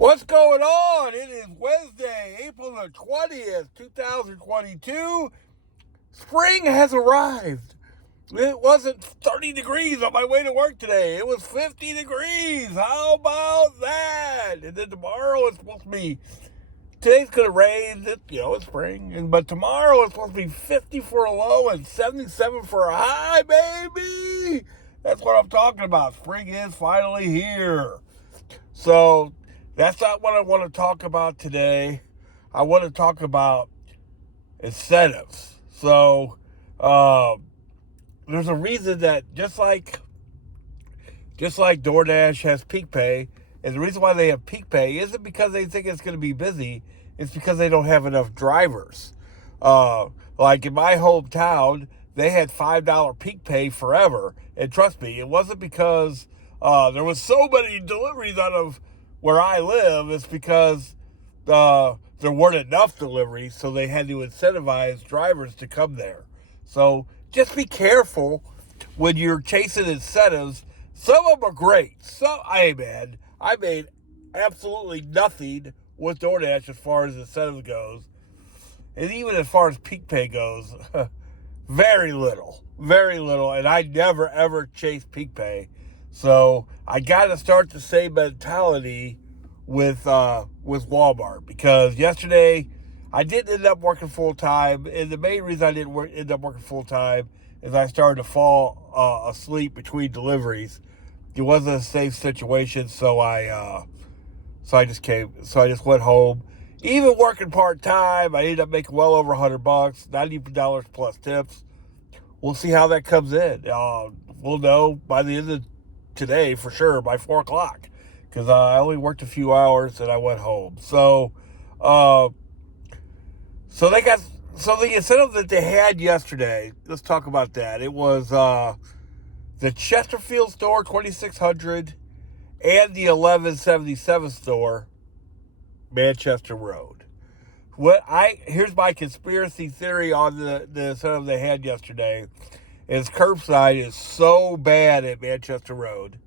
What's going on? It is Wednesday, April the 20th, 2022. Spring has arrived. It wasn't 30 degrees on my way to work today. It was 50 degrees. How about that? And then tomorrow it's supposed to be, today's going to rain. It's spring. But tomorrow it's supposed to be 50 for a low and 77 for a high, baby. That's what I'm talking about. Spring is finally here. So that's not what I want to talk about today. I want to talk about incentives. So there's a reason that just like DoorDash has peak pay, and the reason why they have peak pay isn't because they think it's going to be busy. It's because they don't have enough drivers. Like in my hometown, they had $5 peak pay forever. And trust me, it wasn't because there was so many deliveries out of where I live. It's because there weren't enough deliveries, so they had to incentivize drivers to come there. So just be careful when you're chasing incentives. Some of them are great. I made absolutely nothing with DoorDash as far as incentives goes. And even as far as peak pay goes, very little. And I never, ever chase peak pay. So I got to start the same mentality with Walmart, because yesterday I didn't end up working full time, and the main reason I didn't end up working full time is I started to fall asleep between deliveries. It wasn't a safe situation, so I just went home. Even working part time, I ended up making well over $100, $90 plus tips. We'll see how that comes in. We'll know by the end of today for sure, by 4 o'clock, because I only worked a few hours and I went home. So the incentive that they had yesterday, let's talk about that. It was the Chesterfield store, 2600, and the 1177 store, Manchester Road. Here's my conspiracy theory on the incentive they had yesterday. Is curbside is so bad at Manchester Road.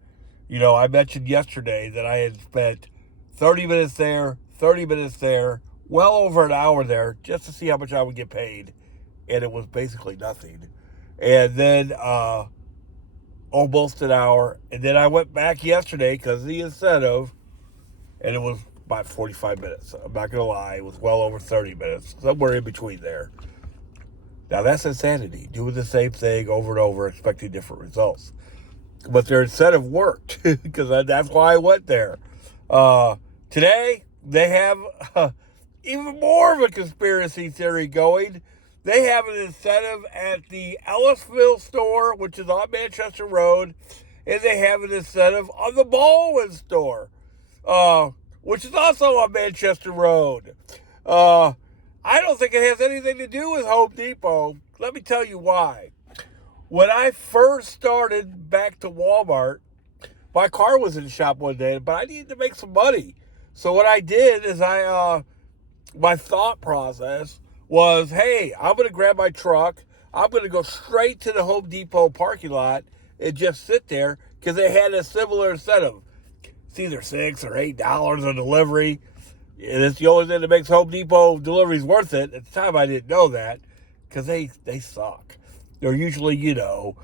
I mentioned yesterday that I had spent 30 minutes there, 30 minutes there, well over an hour there just to see how much I would get paid. And it was basically nothing. And then almost an hour. And then I went back yesterday because of the incentive, and it was about 45 minutes. I'm not going to lie. It was well over 30 minutes, somewhere in between there. Now, that's insanity, doing the same thing over and over, expecting different results. But their incentive worked, because that's why I went there. Today, they have even more of a conspiracy theory going. They have an incentive at the Ellisville store, which is on Manchester Road, and they have an incentive on the Baldwin store, which is also on Manchester Road. I don't think it has anything to do with Home Depot. Let me tell you why. When I first started back to Walmart, my car was in the shop one day, but I needed to make some money. So what I did is my thought process was, hey, I'm going to grab my truck. I'm going to go straight to the Home Depot parking lot and just sit there, because they had a similar incentive. It's either $6 or $8 on delivery. And it's the only thing that makes Home Depot deliveries worth it. At the time, I didn't know that, because they suck. They're usually, $12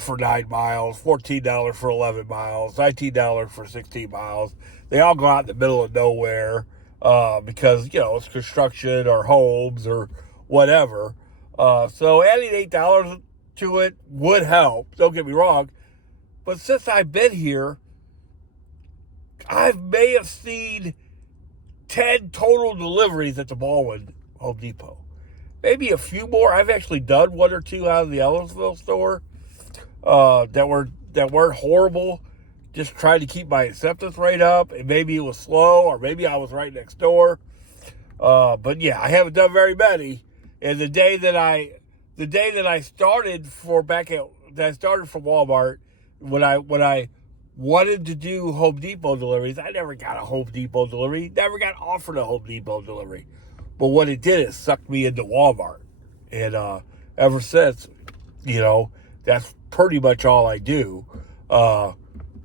for 9 miles, $14 for 11 miles, $19 for 16 miles. They all go out in the middle of nowhere because, it's construction or homes or whatever. So adding $8 to it would help. Don't get me wrong. But since I've been here, I may have seen 10 total deliveries at the Baldwin Home Depot. Maybe a few more. I've actually done 1 or 2 out of the Ellisville store that weren't horrible. Just trying to keep my acceptance rate up, and maybe it was slow, or maybe I was right next door. But yeah, I haven't done very many. And the day that I started for Walmart, when I wanted to do Home Depot deliveries, I never got a Home Depot delivery, never got offered a Home Depot delivery. But what it did is sucked me into Walmart. And ever since, that's pretty much all I do.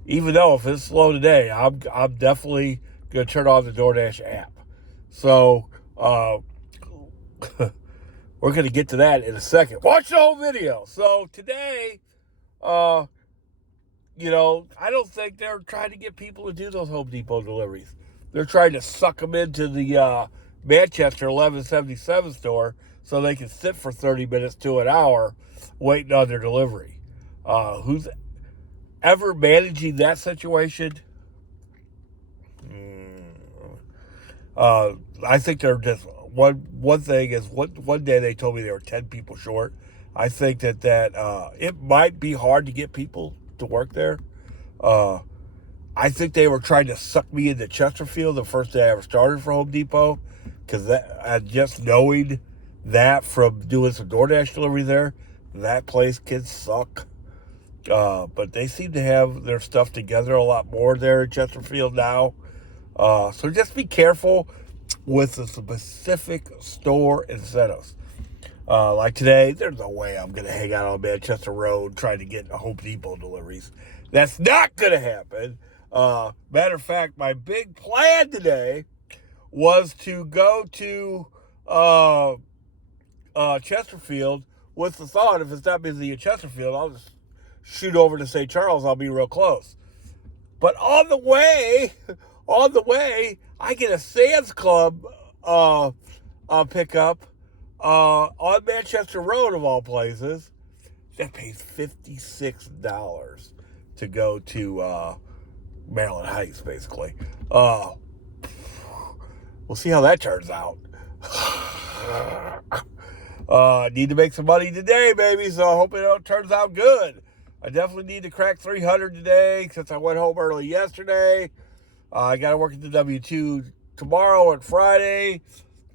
even though if it's slow today, I'm definitely gonna turn on the DoorDash app. So we're gonna get to that in a second. Watch the whole video. So today, I don't think they're trying to get people to do those Home Depot deliveries. They're trying to suck them into the Manchester 1177 store so they can sit for 30 minutes to an hour waiting on their delivery. Who's ever managing that situation? I think they're just one thing is one day they told me they were 10 people short. I think that it might be hard to get people to work there. I think they were trying to suck me into Chesterfield the first day I ever started for Home Depot, because just knowing that from doing some DoorDash delivery there, that place can suck. But they seem to have their stuff together a lot more there in Chesterfield now. So just be careful with the specific store incentives. Like today, there's no way I'm going to hang out on Manchester Road trying to get Home Depot deliveries. That's not going to happen. Matter of fact, my big plan today was to go to Chesterfield with the thought, if it's not busy in Chesterfield, I'll just shoot over to St. Charles. I'll be real close. But on the way, I get a Sam's Club pickup on Manchester Road, of all places, that pays $56 to go to Maryland Heights, basically. We'll see how that turns out. Need to make some money today, baby, so I hope it turns out good. I definitely need to crack 300 today since I went home early yesterday. I got to work at the W-2 tomorrow and Friday.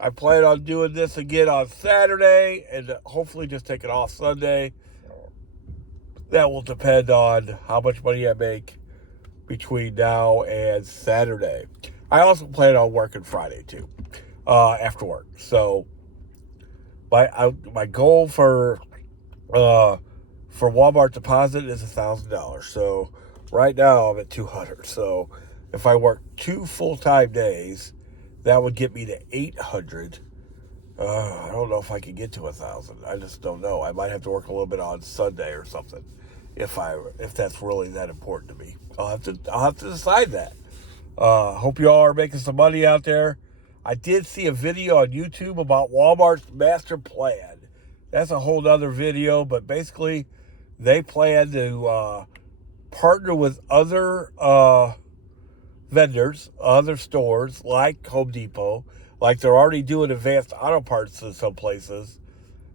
I plan on doing this again on Saturday and hopefully just take it off Sunday. That will depend on how much money I make between now and Saturday. I also plan on working Friday too, after work. So my goal for Walmart deposit is $1,000. So right now I'm at $200. So if I work 2 full-time days, that would get me to $800. I don't know if I can get to $1,000. I just don't know. I might have to work a little bit on Sunday or something if that's really that important to me. I'll have to decide that. Hope you all are making some money out there. I did see a video on YouTube about Walmart's master plan. That's a whole other video, but basically they plan to partner with other vendors, other stores like Home Depot, like they're already doing Advanced Auto Parts in some places.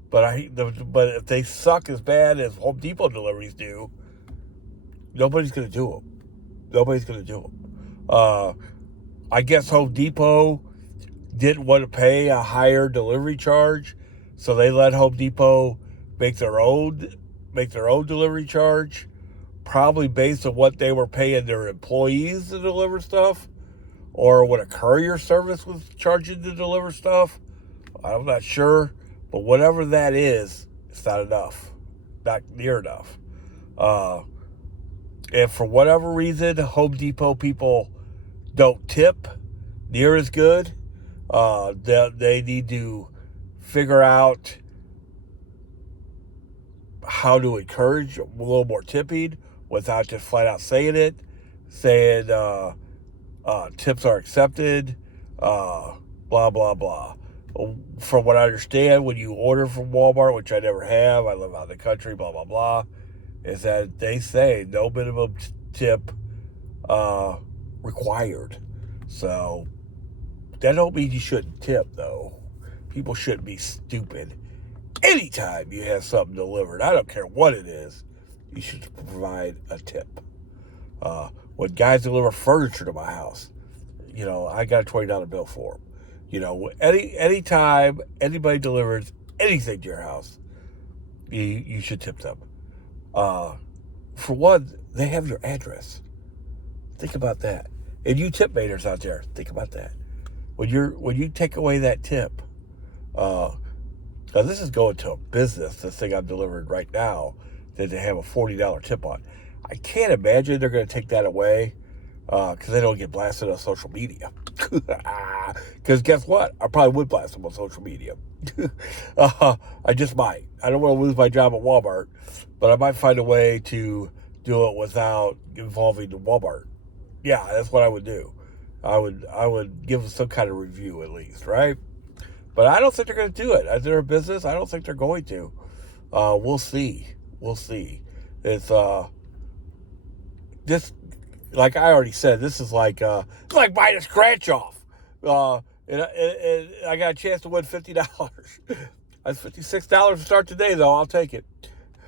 But if they suck as bad as Home Depot deliveries do, nobody's going to do them. Nobody's going to do them. I guess Home Depot didn't want to pay a higher delivery charge, so they let Home Depot make their own delivery charge, probably based on what they were paying their employees to deliver stuff, or what a courier service was charging to deliver stuff. I'm not sure, but whatever that is, it's not enough, not near enough. And for whatever reason, Home Depot people don't tip near as good. They need to figure out how to encourage a little more tipping without just flat out saying tips are accepted, blah, blah, blah. From what I understand, when you order from Walmart, which I never have, I live out in the country, blah, blah, blah, is that they say no minimum tip required. So that don't mean you shouldn't tip, though. People shouldn't be stupid. Anytime you have something delivered, I don't care what it is, you should provide a tip. When guys deliver furniture to my house, I got a $20 bill for them. Anytime anybody delivers anything to your house, you should tip them. For one, they have your address. Think about that. And you tip mainers out there, think about that. When you take away that tip, now this is going to a business, this thing I've delivered right now, that they have a $40 tip on. I can't imagine they're going to take that away because they don't get blasted on social media. Because guess what? I probably would blast them on social media. I just might. I don't want to lose my job at Walmart, but I might find a way to do it without involving the Walmart. Yeah, that's what I would do. I would give them some kind of review at least, right? But I don't think they're going to do it. As they're a business, I don't think they're going to. We'll see. We'll see. It's this, like I already said, this is like it's like buying a scratch off. And I got a chance to win $50. That's $56 to start today, though. I'll take it.